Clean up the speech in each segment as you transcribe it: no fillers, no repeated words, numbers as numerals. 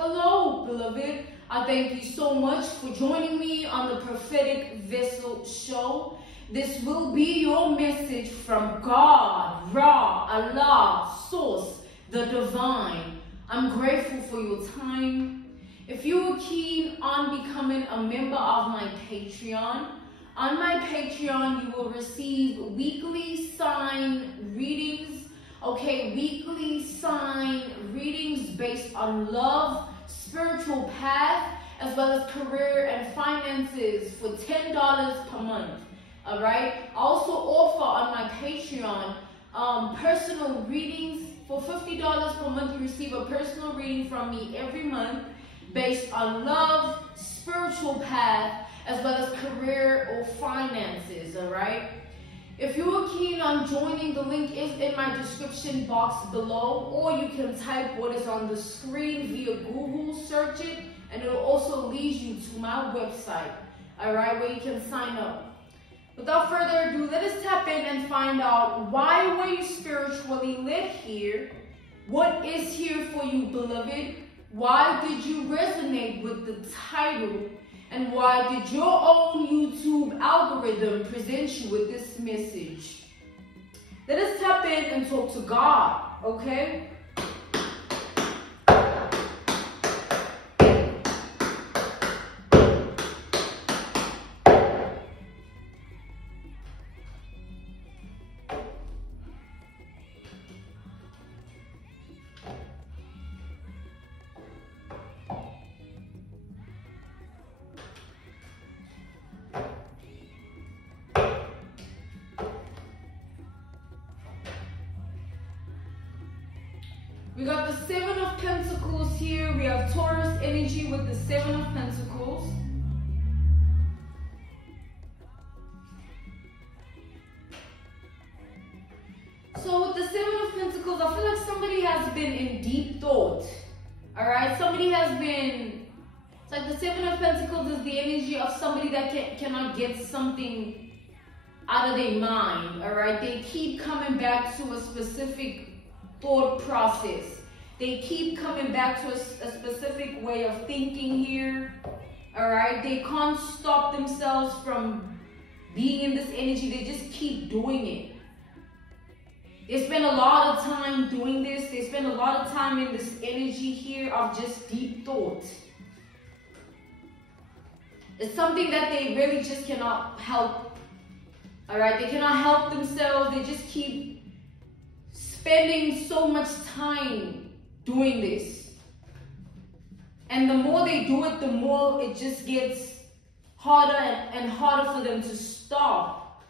Hello, beloved. I thank you so much for joining me on the Prophetic Vessel Show. This will be your message from God, Ra, Allah, Source, the Divine. I'm grateful for your time. If you are keen on becoming a member of my Patreon, on my Patreon you will receive weekly sign readings. Okay, weekly sign readings based on love, spiritual path, as well as career and finances for $10 per month. All right. I also offer on my Patreon personal readings for $50 per month. You receive a personal reading from me every month based on love, spiritual path, as well as career or finances. All right. If you are keen on joining, the link is in my description box below, or you can type what is on the screen via Google, search it, and it will also lead you to my website, all right, where you can sign up. Without further ado, let us tap in and find out, why were you spiritually led here? What is here for you, beloved? Why did you resonate with the title? And why did your own YouTube algorithm present you with this message? Let us tap in and talk to God, okay? We got the Seven of Pentacles here. We have Taurus energy with the Seven of Pentacles. So with the Seven of Pentacles, I feel like somebody has been in deep thought. All right, somebody has been, it's like the Seven of Pentacles is the energy of somebody that cannot get something out of their mind. All right, they keep coming back to a specific thought process. They keep coming back to a specific way of thinking here. All right, they can't stop themselves from being in this energy. They just keep doing it. They spend a lot of time doing this. They spend a lot of time in this energy here of just deep thought. It's something that they really just cannot help. All right, they cannot help themselves. They just keep spending so much time doing this. And the more they do it, the more it just gets harder and harder for them to stop.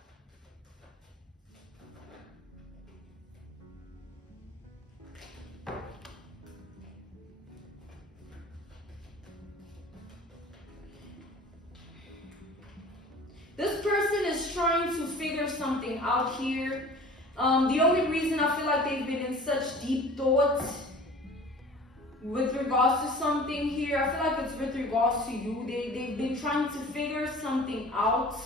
This person is trying to figure something out here. The only reason I feel like they've been in such deep thought with regards to something here, I feel like it's with regards to you. They've been trying to figure something out.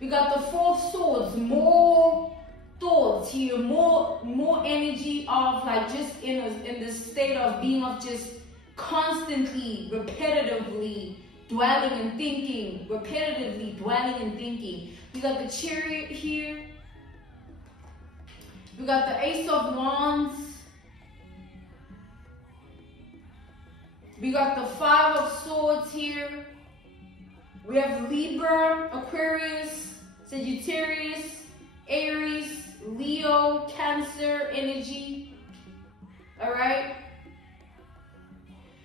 We got the Four of Swords, more thoughts here, more energy of like just in the state of being of just constantly, repetitively dwelling and thinking, repetitively dwelling and thinking. We got the Chariot here. We got the Ace of Wands. We got the Five of Swords here. We have Libra, Aquarius, Sagittarius, Aries, Leo, Cancer energy. All right.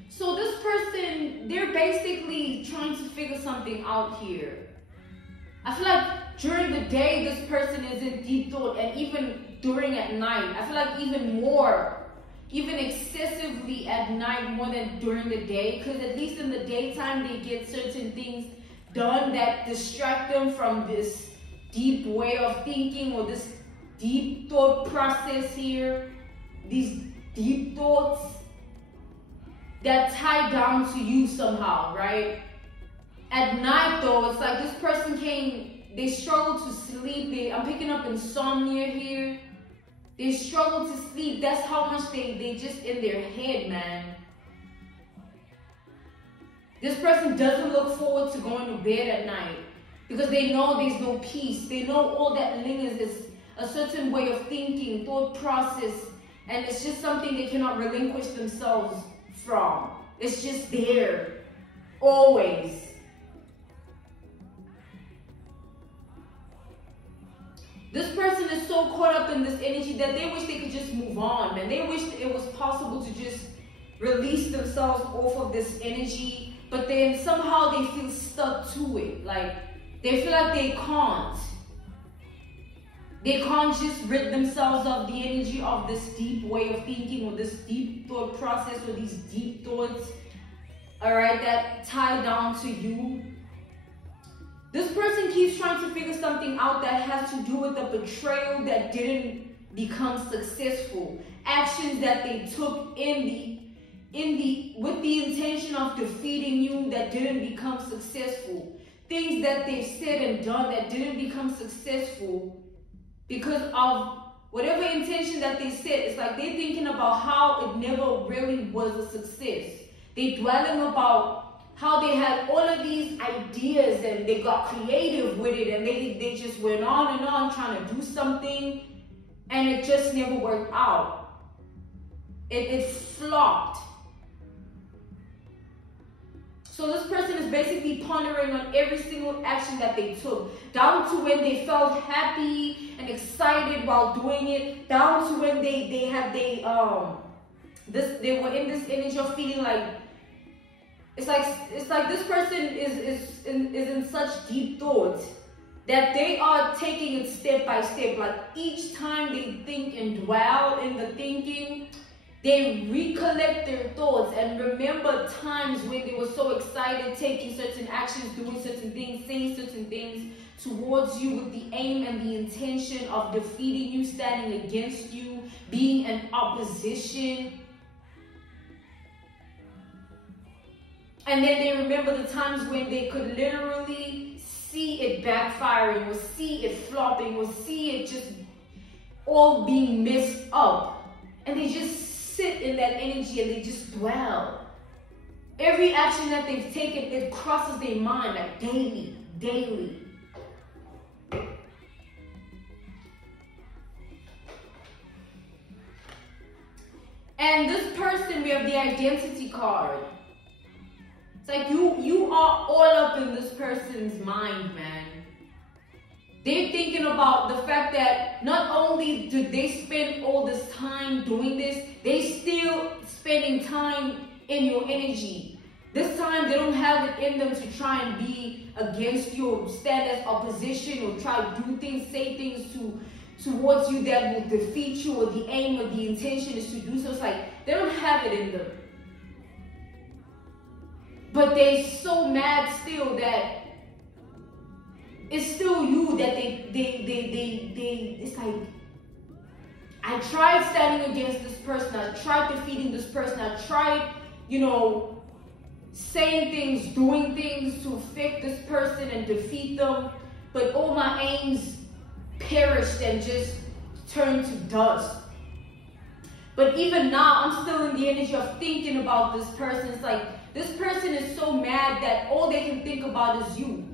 So this person, they're basically trying to figure something out here. I feel like during the day, this person is in deep thought, and even during at night, I feel like even excessively at night more than during the day, because at least in the daytime, they get certain things done that distract them from this deep way of thinking or this deep thought process here, these deep thoughts that tie down to you somehow, right? At night though, it's like this person they struggle to sleep. I'm picking up insomnia here. They struggle to sleep. That's how much they just in their head, man. This person doesn't look forward to going to bed at night because they know there's no peace. They know all that lingers is a certain way of thinking, thought process, and it's just something they cannot relinquish themselves from. It's just there, always. This person is so caught up in this energy that they wish they could just move on, man. They wish it was possible to just release themselves off of this energy, but then somehow they feel stuck to it. Like, they feel like they can't. They can't just rid themselves of the energy of this deep way of thinking or this deep thought process or these deep thoughts, all right, that tie down to you. This person keeps trying to figure something out that has to do with a betrayal that didn't become successful. Actions that they took with the intention of defeating you that didn't become successful. Things that they've said and done that didn't become successful because of whatever intention that they set. It's like they're thinking about how it never really was a success. They're dwelling about how they had all of these ideas and they got creative with it and they just went on and on trying to do something and it just never worked out. It flopped. So this person is basically pondering on every single action that they took, down to when they felt happy and excited while doing it, down to when they were in this energy of feeling like it's like this person is in such deep thoughts that they are taking it step by step. Like each time they think and dwell in the thinking, they recollect their thoughts and remember times when they were so excited, taking certain actions, doing certain things, saying certain things towards you with the aim and the intention of defeating you, standing against you, being in opposition. And then they remember the times when they could literally see it backfiring, or see it flopping, or see it just all being messed up. And they just sit in that energy and they just dwell. Every action that they've taken, it crosses their mind like daily. And this person, we have the identity card. It's like you are all up in this person's mind, man. They're thinking about the fact that not only do they spend all this time doing this, they still spending time in your energy. This time they don't have it in them to try and be against you or stand as opposition or try to do things, say things towards you that will defeat you, or the aim or the intention is to do so. It's like they don't have it in them. But they're so mad still that it's still you that it's like, I tried standing against this person, I tried defeating this person, I tried, saying things, doing things to affect this person and defeat them, but all my aims perished and just turned to dust. But even now, I'm still in the energy of thinking about this person. It's like, this person is so mad that all they can think about is you.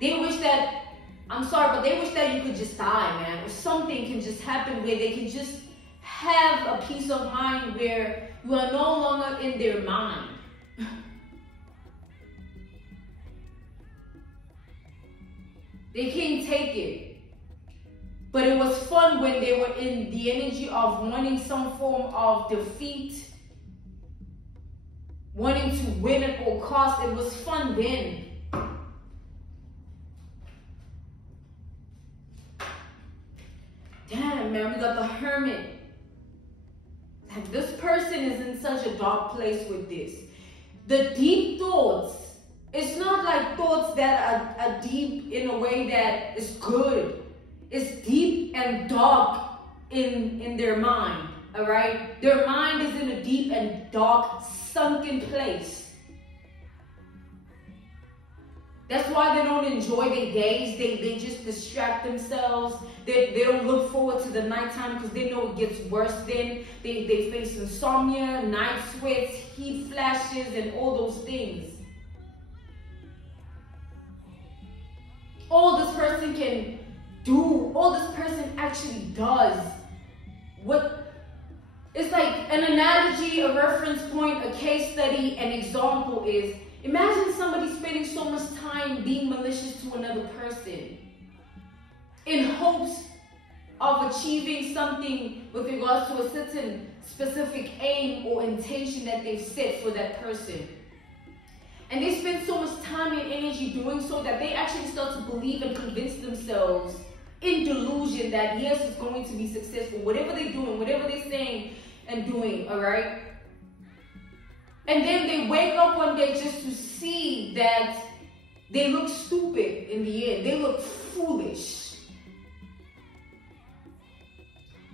They wish that, I'm sorry, but they wish that you could just die, man. Or something can just happen where they can just have a peace of mind where you are no longer in their mind. They can't take it. But it was fun when they were in the energy of wanting some form of defeat, wanting to win at all costs. It was fun then. Damn, man, we got the Hermit. Like, this person is in such a dark place with this. The deep thoughts, it's not like thoughts that are deep in a way that is good. It's deep and dark in their mind, all right? Their mind is in a deep and dark, sunken place. That's why they don't enjoy their days. They just distract themselves. They don't look forward to the nighttime because they know it gets worse then. They face insomnia, night sweats, heat flashes, and all those things. All this person can do, all this person actually does. It's like an analogy, a reference point, a case study, an example is, imagine somebody spending so much time being malicious to another person in hopes of achieving something with regards to a certain specific aim or intention that they've set for that person. And they spend so much time and energy doing so that they actually start to believe and convince themselves in delusion that yes, it's going to be successful, whatever they're doing, whatever they're saying and doing, all right? And then they wake up one day just to see that they look stupid in the end. They look foolish.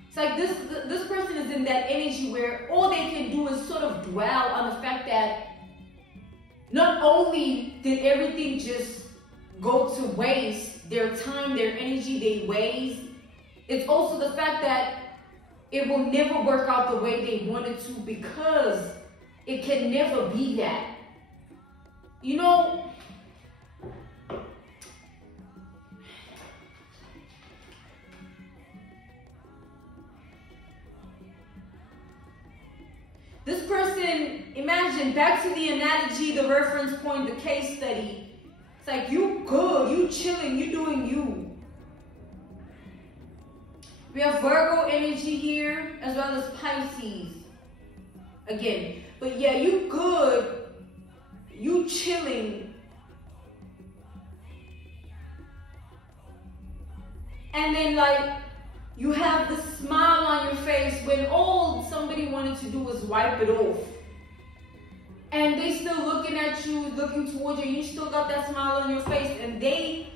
It's like this person is in that energy where all they can do is sort of dwell on the fact that not only did everything just go to waste, their time, their energy, they waste, it's also the fact that it will never work out the way they wanted to because it can never be that. You know, this person, imagine, back to the analogy, the reference point, the case study. It's like, you good, you chilling, you doing you. We have Virgo energy here, as well as Pisces. Again, but yeah, you good, you chilling. And then like, you have the smile on your face when all somebody wanted to do was wipe it off. And they still looking at you, looking towards you, and you still got that smile on your face, and they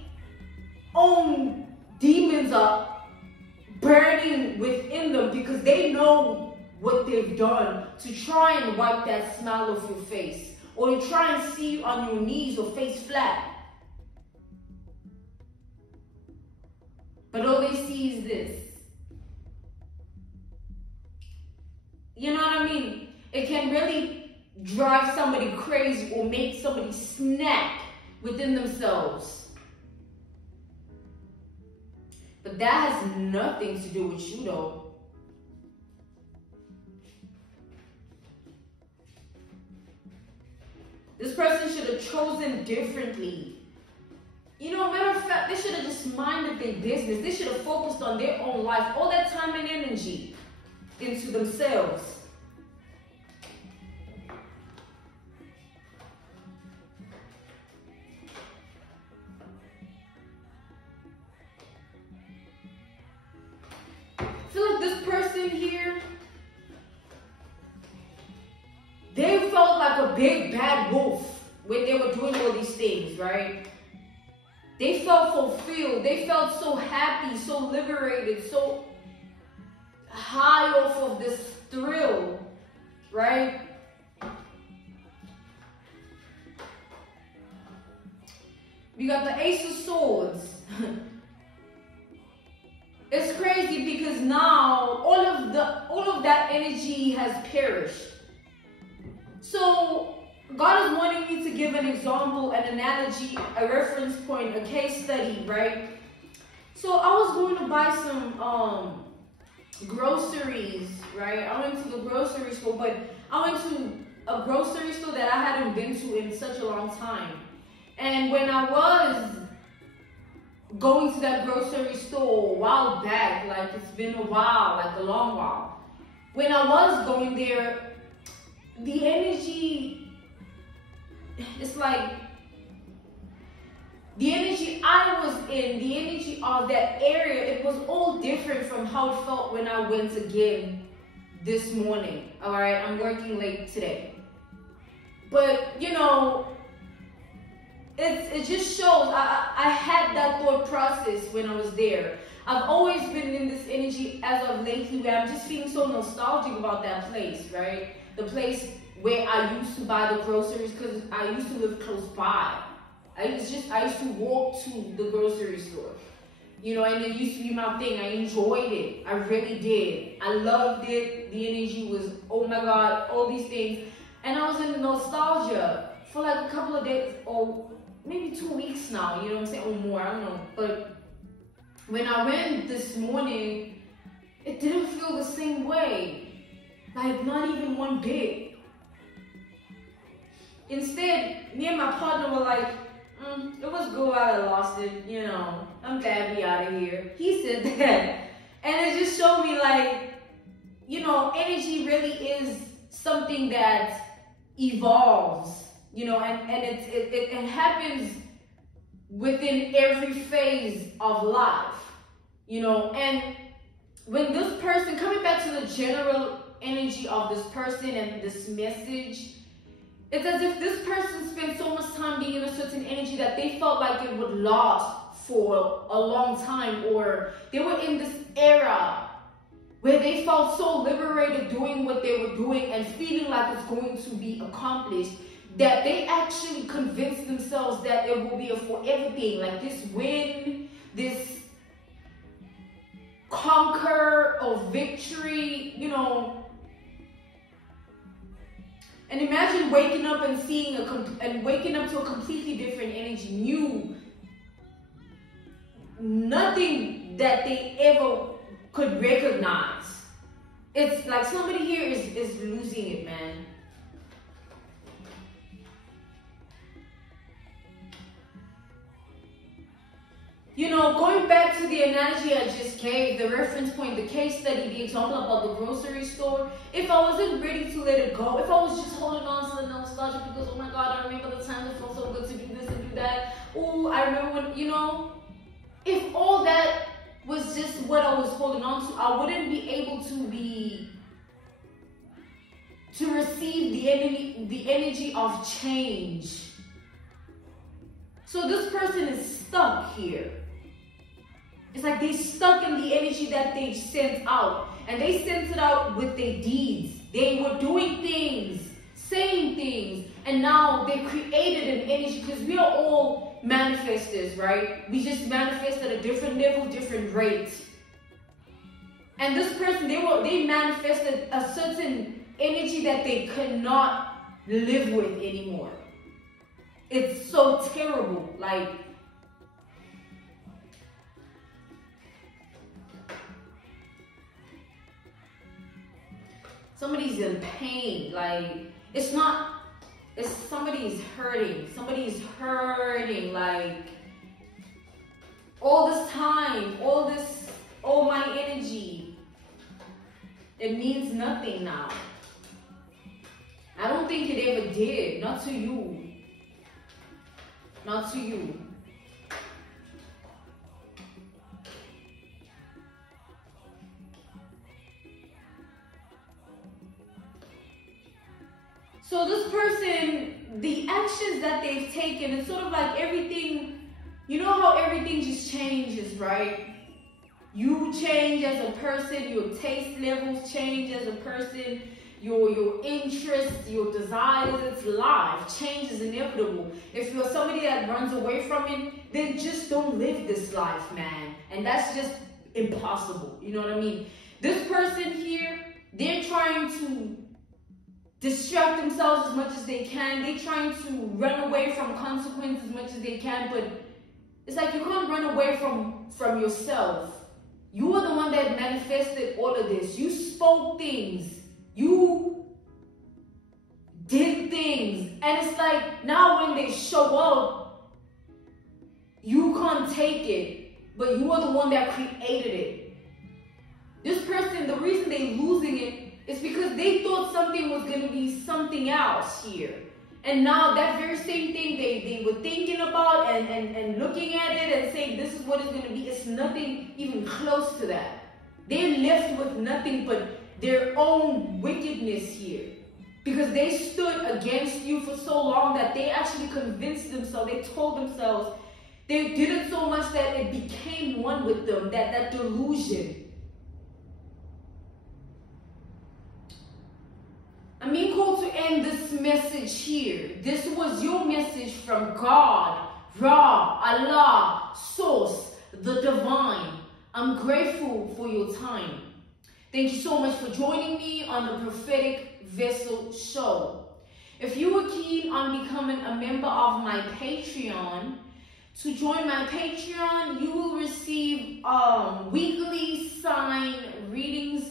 own demons are burning within them because they know what they've done to try and wipe that smile off your face, or to try and see you on your knees or face flat. But all they see is this. You know what I mean? It can really drive somebody crazy or make somebody snap within themselves. But that has nothing to do with you though. This person should have chosen differently. You know, matter of fact, they should have just minded their business. They should have focused on their own life, all that time and energy into themselves. I feel like this person here, they felt like a big bad wolf when they were doing all these things, right? They felt fulfilled. They felt so happy, so liberated, so high off of this thrill, right? We got the Ace of Swords. It's crazy because now all of that energy has perished. So God is wanting me to give an example, an analogy, a reference point, a case study, right? So I was going to buy some groceries, right? I went to the grocery store, but I went to a grocery store that I hadn't been to in such a long time. And when I was going to that grocery store a while back, like it's been a while, like a long while. When I was going there, the energy, it's like, the energy I was in, the energy of that area, it was all different from how it felt when I went again this morning. All right, I'm working late today. But, you know, it just shows I had that thought process when I was there. I've always been in this energy as of lately where I'm just feeling so nostalgic about that place, right? The place where I used to buy the groceries because I used to live close by. I used to walk to the grocery store. You know, and it used to be my thing. I enjoyed it. I really did. I loved it. The energy was, oh my God, all these things. And I was in nostalgia for like a couple of days, or maybe 2 weeks now, you know what I'm saying, or more, I don't know. But when I went this morning, it didn't feel the same way. Like, not even one bit. Instead, me and my partner were like, it was good while I lost it, you know. I'm glad we out of here. He said that. And it just showed me like, you know, energy really is something that evolves, you know, and it happens within every phase of life, you know. And when this person, coming back to the general energy of this person and this message, it's as if this person spent so much time being in a certain energy that they felt like it would last for a long time, or they were in this era where they felt so liberated doing what they were doing and feeling like it's going to be accomplished, that they actually convinced themselves that it will be a forever thing, like this win, this conquer or victory, you know. And imagine waking up and seeing waking up to a completely different energy, new, nothing that they ever could recognize. It's like somebody here is losing it, man. You know, going back to the analogy I just gave, the reference point, the case study, the example about the grocery store, if I wasn't ready to let it go, if I was just holding on to the nostalgia because, oh my God, I remember the time it felt so good to do this and do that. Oh, I remember when, you know, if all that was just what I was holding on to, I wouldn't be able to receive the energy of change. So this person is stuck here. It's like they stuck in the energy that they sent out. And they sent it out with their deeds. They were doing things, saying things. And now they created an energy, because we are all manifestors, right? We just manifest at a different level, different rate. And this person, they manifested a certain energy that they could not live with anymore. It's so terrible. Like, somebody's in pain. Like, it's somebody's hurting. Somebody's hurting. Like, all this time, all my energy, it means nothing now. I don't think it ever did. Not to you. Not to you. So this person, the actions that they've taken, it's sort of like everything, you know how everything just changes, right? You change as a person, your taste levels change as a person, your interests, your desires, it's life. Change is inevitable. If you're somebody that runs away from it, then just don't live this life, man. And that's just impossible. You know what I mean? This person here, they're trying to distract themselves as much as they can. They're trying to run away from consequences as much as they can, but it's like you can't run away from yourself. You are the one that manifested all of this. You spoke things. You did things. And it's like, now when they show up, you can't take it, but you are the one that created it. This person, the reason they're losing it is because they thought something was going to be something else here. And now that very same thing they were thinking about and looking at it and saying this is what it's going to be, it's nothing even close to that. They're left with nothing but their own wickedness here. Because they stood against you for so long that they actually convinced themselves, they told themselves, they did it so much that it became one with them, that delusion. I'm being called to end this message here. This was your message from God Ra, Allah, Source, the Divine. I'm grateful for your time. Thank you so much for joining me on the Prophetic Vessel Show. If you were keen on becoming a member of my Patreon, to join my Patreon, you will receive weekly sign readings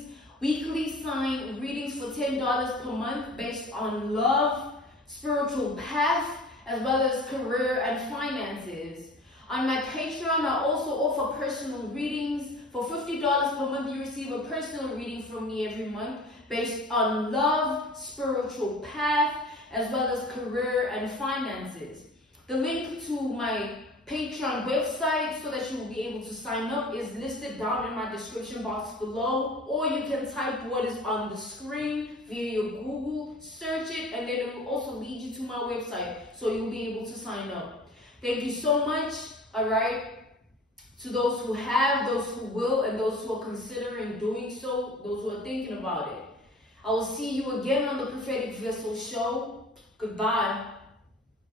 for $10 per month based on love, spiritual path, as well as career and finances. On my Patreon, I also offer personal readings. For $50 per month, you receive a personal reading from me every month based on love, spiritual path, as well as career and finances. The link to my Patreon website so that you will be able to sign up is listed down in my description box below, or you can type what is on the screen via your Google, search it, and then it will also lead you to my website so you'll be able to sign up. Thank you so much, all right, to those who have, those who will, and those who are considering doing so, those who are thinking about it. I will see you again on the Prophetic Vessel Show. Goodbye.